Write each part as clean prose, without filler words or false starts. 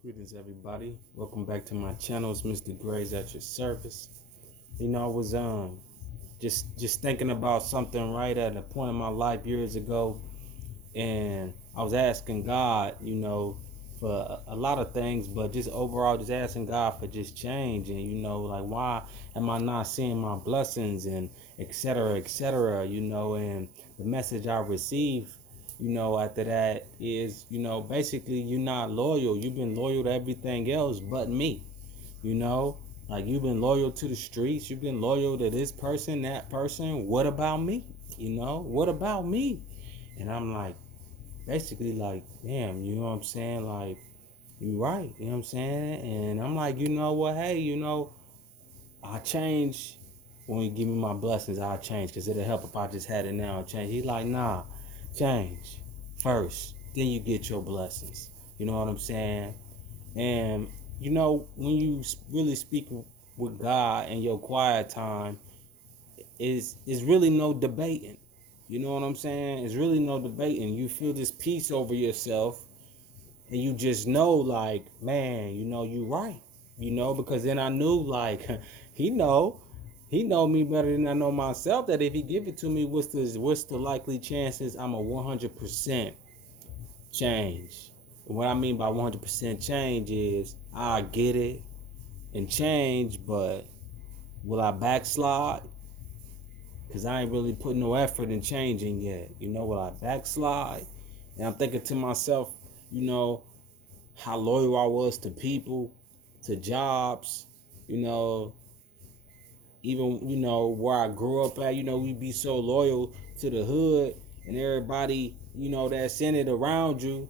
Greetings, everybody. Welcome back to my channel. It's Mr. Gray's at your service. I was just thinking about something right at a point in my life years ago, and I was asking God, for a lot of things, but just overall, just asking God for just change, and like why am I not seeing my blessings and et cetera, et cetera, and the message I received after that is, basically you're not loyal. You've been loyal to everything else but me, you know? Like you've been loyal to the streets, you've been loyal to this person, that person. What about me? What about me? And I'm like, basically like, damn, you know what I'm saying? Like, you right, you know what I'm saying? And I'm like, you know what, hey, I'll change when you give me my blessings, I'll change, because it'll help if I just had it now and change. He's like, nah, change first, then you get your blessings. You know what I'm saying? And when you really speak with God in your quiet time, is really no debating. You know what I'm saying? It's really no debating. You feel this peace over yourself, and you just know, like, man, you right. Because then I knew, like, he know, he know me better than I know myself. That if he give it to me, what's the likely chances I'm a 100% change? What I mean by 100% change is I get it and change, but will I backslide? Because I ain't really put no effort in changing yet. Will I backslide? And I'm thinking to myself, you know, how loyal I was to people, to jobs, you know, even, where I grew up at, we'd be so loyal to the hood and everybody, that's in it around you.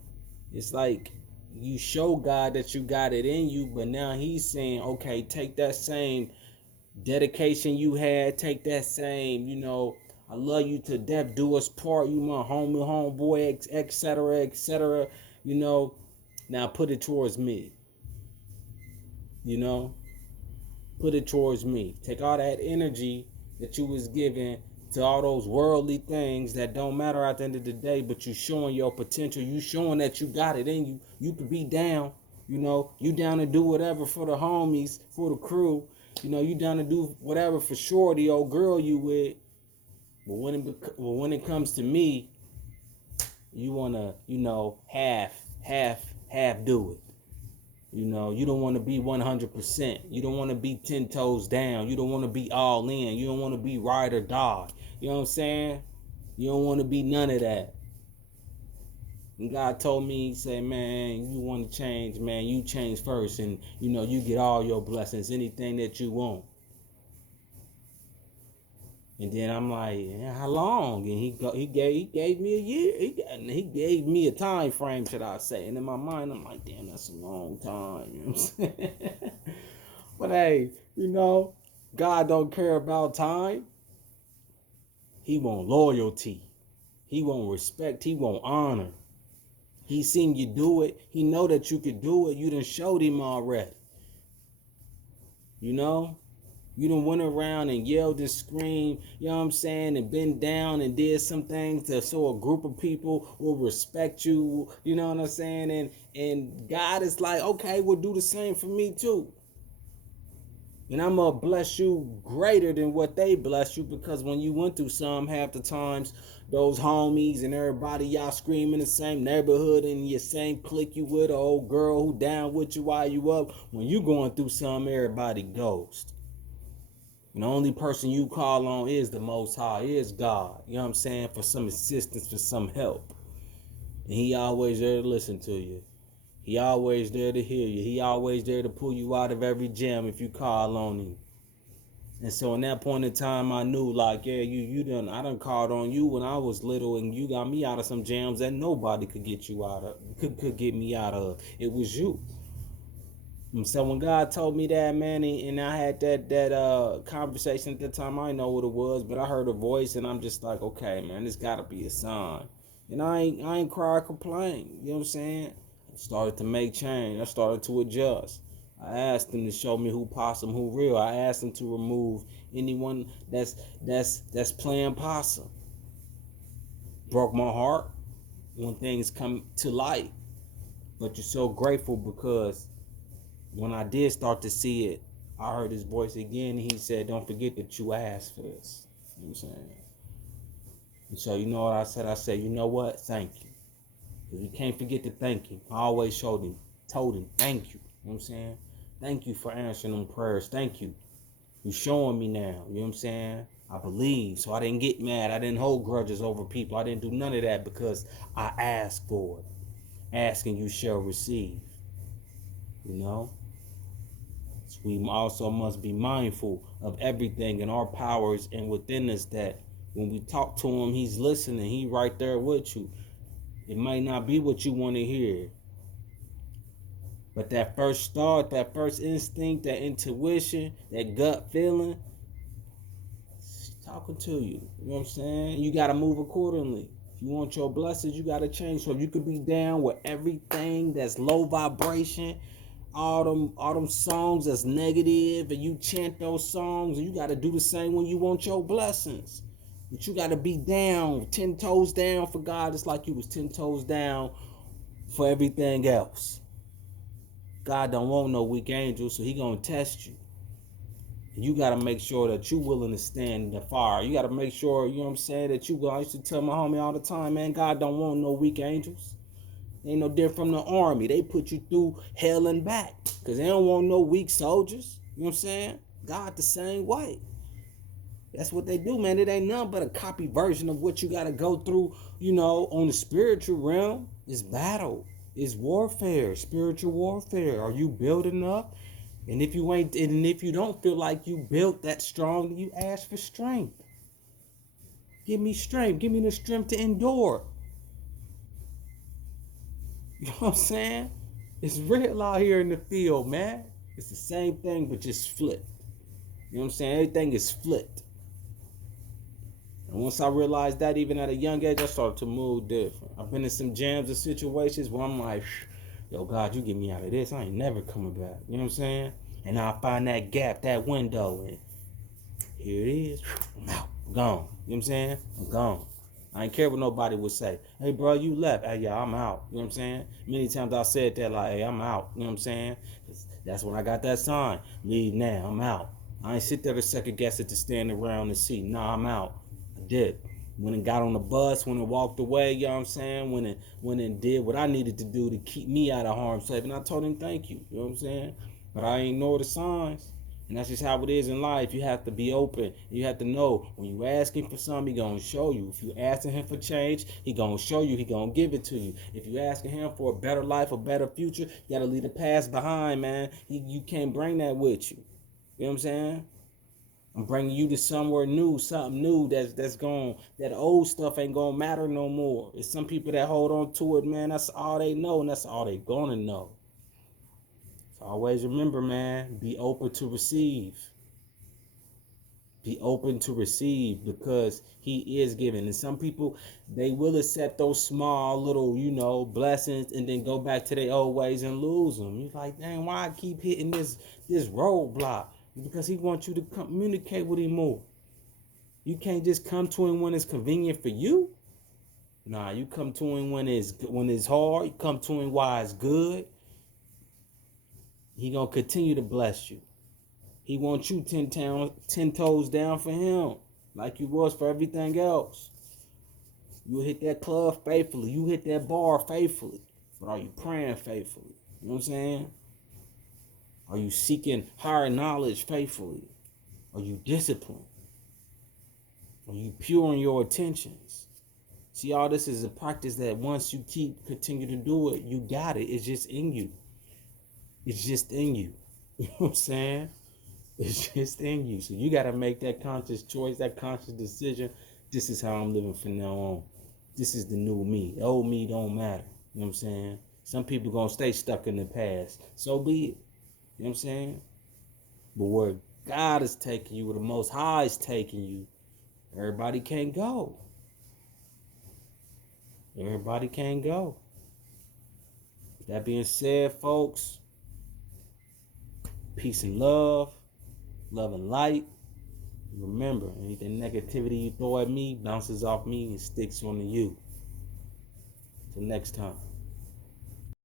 It's like you show God that you got it in you, but now he's saying, okay, take that same dedication you had, take that same, I love you to death, do us part, you my homeboy, etc., etc., now put it towards me, you know, put it towards me. Take all that energy that you was giving to all those worldly things that don't matter at the end of the day, but you showing your potential, you showing that you got it in you. You could be down, you down to do whatever for the homies, for the crew, you down to do whatever for sure the old girl you with. But when it comes to me, you wanna, half do it. You don't want to be 100%. You don't want to be 10 toes down. You don't want to be all in. You don't want to be ride or die. You know what I'm saying? You don't want to be none of that. And God told me, he said, man, you want to change, man, you change first. And, you get all your blessings, anything that you want. And then I'm like, yeah, how long? And he gave me a year. He gave me a time frame, should I say? And in my mind, I'm like, damn, that's a long time. You know what I'm saying? But hey, God don't care about time. He want loyalty. He want respect. He want honor. He seen you do it. He know that you could do it. You done showed him already. You know? You done went around and yelled and screamed, you know what I'm saying, and been down and did some things to so a group of people will respect you, you know what I'm saying? And God is like, okay, we'll do the same for me too. And I'm going to bless you greater than what they bless you, because when you went through some, half the times, those homies and everybody, y'all scream in the same neighborhood and your same clique you with, an old girl who down with you while you up. When you going through some, everybody ghost. And the only person you call on is the Most High, is God. You know what I'm saying? For some assistance, for some help. And he always there to listen to you. He always there to hear you. He always there to pull you out of every jam if you call on him. And so in that point in time, I knew, like, yeah, I done called on you when I was little, and you got me out of some jams that nobody could get you out of, could get me out of. It was you. And so when God told me that, man, and I had that conversation at the time, I didn't know what it was, but I heard a voice, and I'm just like, okay, man, this gotta be a sign. And I ain't cry or complain. You know what I'm saying? I started to make change. I started to adjust. I asked him to show me who possum, who real. I asked him to remove anyone that's playing possum. Broke my heart when things come to light. But you're so grateful because when I did start to see it, I heard his voice again. And he said, don't forget that you asked for this. You know what I'm saying? And so you know what I said? I said, you know what? Thank you. Because you can't forget to thank him. I always told him, thank you. You know what I'm saying? Thank you for answering them prayers. Thank you. You showing me now. You know what I'm saying? I believe. So I didn't get mad. I didn't hold grudges over people. I didn't do none of that because I asked for it. Asking you shall receive. You know? So we also must be mindful of everything in our powers and within us, that when we talk to him, he's listening. He right there with you. It might not be what you want to hear. But that first thought, that first instinct, that intuition, that gut feeling, it's talking to you. You know what I'm saying? You got to move accordingly. If you want your blessings, you got to change. So if you could be down with everything that's low vibration, all them songs that's negative, and you chant those songs, and you got to do the same when you want your blessings. But you got to be down, 10 toes down for God. It's like you was 10 toes down for everything else. God don't want no weak angels, so he gonna test you. And you gotta make sure that you willing to stand in the fire. You gotta make sure, you know what I'm saying, that you go. I used to tell my homie all the time, man, God don't want no weak angels. Ain't no different from the army. They put you through hell and back, because they don't want no weak soldiers. You know what I'm saying? God the same way. That's what they do, man. It ain't nothing but a copy version of what you got to go through, you know, on the spiritual realm. It's battle. It's warfare, spiritual warfare. Are you building up? And if you don't feel like you built that strong, then you ask for strength. Give me strength. Give me the strength to endure. You know what I'm saying? It's real out here in the field, man. It's the same thing, but just flipped. You know what I'm saying? Everything is flipped. And once I realized that, even at a young age, I started to move different. I've been in some jams and situations where I'm like, yo, God, you get me out of this. I ain't never coming back. You know what I'm saying? And I find that gap, that window, and here it is. I'm out. I'm gone. You know what I'm saying? I'm gone. I ain't care what nobody would say. Hey, bro, you left. Hey, yeah, I'm out. You know what I'm saying? Many times I said that, like, hey, I'm out. You know what I'm saying? That's when I got that sign. Leave now. I'm out. I ain't sit there to second guess it, to stand around and see. Nah, I'm out. Did. When it got on the bus, when it walked away, you know what I'm saying? When it did what I needed to do to keep me out of harm's way. And I told him thank you. You know what I'm saying? But I ain't know the signs. And that's just how it is in life. You have to be open. You have to know when you asking for something, he gonna show you. If you asking him for change, he gonna show you. He gonna give it to you. If you asking him for a better life, a better future, you gotta leave the past behind, man. You can't bring that with you. You know what I'm saying? I'm bringing you to somewhere new, something new that's gone. That old stuff ain't gonna matter no more. It's some people that hold on to it, man. That's all they know, and that's all they gonna know. So always remember, man, be open to receive. Be open to receive, because he is giving. And some people, they will accept those small little, you know, blessings and then go back to their old ways and lose them. You're like, dang, why I keep hitting this roadblock? Because he wants you to communicate with him more. You can't just come to him when it's convenient for you. Nah, you come to him when it's hard. You come to him while it's good. He gonna continue to bless you. He wants you 10 toes down for him, like you was for everything else. You hit that club faithfully. You hit that bar faithfully. But are you praying faithfully? You know what I'm saying? Are you seeking higher knowledge faithfully? Are you disciplined? Are you pure in your intentions? See, all this is a practice that once you continue to do it, you got it. It's just in you. It's just in you. You know what I'm saying? It's just in you. So you got to make that conscious choice, that conscious decision. This is how I'm living from now on. This is the new me. The old me don't matter. You know what I'm saying? Some people going to stay stuck in the past. So be it. You know what I'm saying? But where God is taking you, where the Most High is taking you, everybody can't go. Everybody can't go. With that being said, folks, peace and love and light. Remember, anything negativity you throw at me bounces off me and sticks onto you. Till next time.